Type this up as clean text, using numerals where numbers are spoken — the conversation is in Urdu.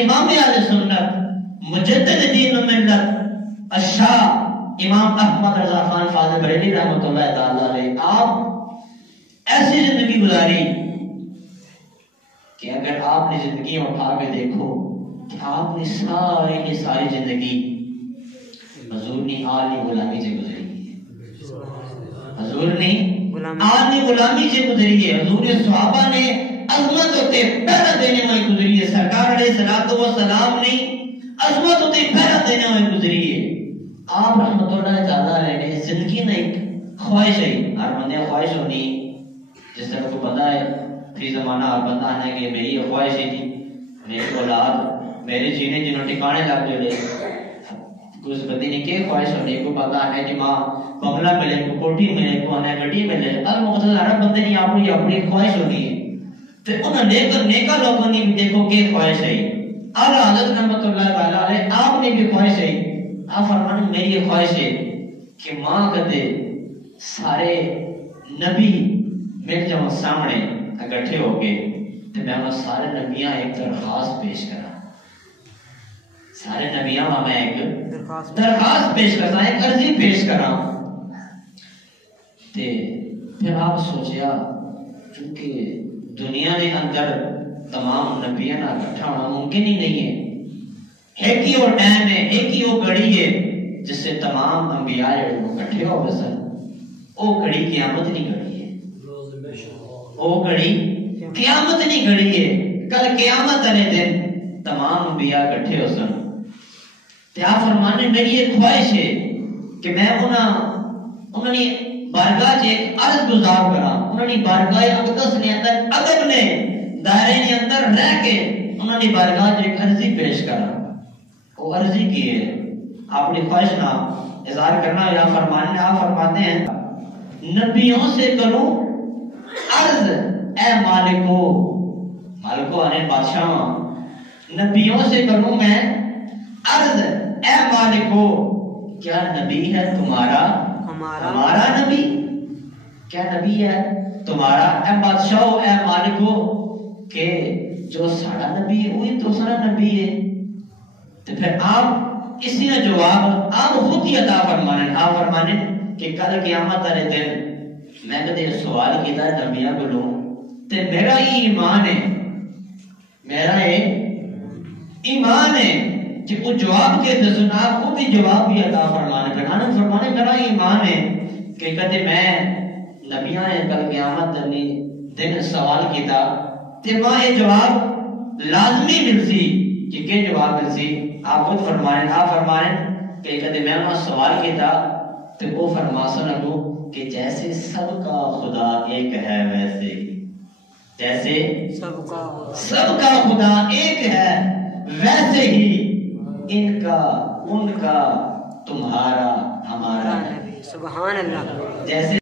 امام اہل سنت مجدد دین و ملت الشاہ امام احمد رضا خان فاضل بریلوی رحمۃ اللہ تعالی علیہ، آپ ایسی زندگی گزاری کہ اگر آپ نے زندگی اٹھا کے دیکھو کہ آپ نے ساری زندگی حضور نے آل غلامی سے گزری ہے، حضور نے آل غلامی سے گزری ہے، حضور نے صحابہ نے عظمت ہوتے پہرا دینے میں گزری ہے، سرکار علیہ الصلوۃ والسلام نے عظمت ہوتے پہرا دینے میں گزری ہے۔ آپ رحمت اللہ تعالیٰ علیہ نے زندگی میں ایک خواہش ہے، ہر بندے خواہش ہونی، جس طرح کو پتا ہے فی زمانہ ہر بندہ ہے کہ میری یہ خواہش ہے جی میری اولاد میرے جینے جنہوں ٹھکانے لگ جڑے، کچھ بندے نے کیا خواہش ہونی کو پتا ہے کہ ماں بنگلہ ملے کو کوٹھی ملے کو انہیں گڈی ملے، المقصد ہر بندے نے اپنی خواہش ہونی ہے۔ تو انہوں نیکا لوگوں نے بھی دیکھو کہ خواہش ہے، اعلیٰ حضرت رحمت اللہ تعالیٰ علیہ آپ نے بھی خواہش ہے، آپ فرمانے میری یہ خواہش ہے کہ ماں کہتے سارے نبی مل جاؤں سامنے اکٹھے ہو کے تو میں وہ سارے نبیاں ایک درخواست پیش کرا، سارے نبیاں میں ایک درخواست پیش کرتا، ایک عرضی پیش کرا۔ پھر آپ سوچیا چونکہ دنیا کے اندر تمام نبیاں نہ اکٹھا ہونا ممکن ہی نہیں ہے، ایک ہی وہ ٹائم ہے، ایک ہی وہ گھڑی ہے جس سے تمام انبیاء اکٹھے ہو گئے سن، وہ گھڑی قیامت نہیں گھڑی ہے، وہ گھڑی قیامت نہیں گھڑی ہے، کل قیامت والے دن تمام انبیاء اکٹھے ہو سن۔ تو آپ فرمانے میری یہ خواہش ہے کہ میں انہوں نے بارگاہ سے ایک عرض گزار کرا، انہوں نے بارگاہ اقدس نے اندر ادب نے دائرے نے اندر رہ کے انہوں نے بارگاہ سے ایک عرضی پیش کرا، وہ عرضی کی ہے اپنی خواہش نہ اظہار کرنا، یا فرمانے آپ فرماتے ہیں نبیوں سے کروں عرض اے مالکو، مالکو آنے بادشاہ، نبیوں سے کروں میں عرض اے مالکو، کیا نبی ہے تمہارا ہمارا نبی، کیا نبی ہے تمہارا اے بادشاہ اے مالکو کہ جو سارا نبی ہے وہی تو سارا نبی ہے۔ تو پھر آپ اسی نے جواب آپ خود ہی عطا فرمانے، آپ فرمانے کہ کل قیامت والے دن میں کدے سوال کیتا ہے نبیاں کو لوں تے میرا ہی ایمان ہے، میرا ایمان ہے کہ وہ جواب کے دسنا خود ہی جواب بھی عطا فرمانے، پھر فرمانے میرا ہی ایمان ہے کہ کدے میں نبیاں نے کل قیامت دن سوال کیتا تے ماں یہ جواب لازمی ملسی کہ کیا جواب ملسی، آپ خود فرمائیں، آپ فرمائیں کہ کدے میں وہاں سوال کیتا تو وہ فرماسن لگو کہ جیسے سب کا خدا ایک ہے ویسے، جیسے سب کا خدا ایک ہے ویسے ہی ان کا تمہارا ہمارا، سبحان اللہ، جیسے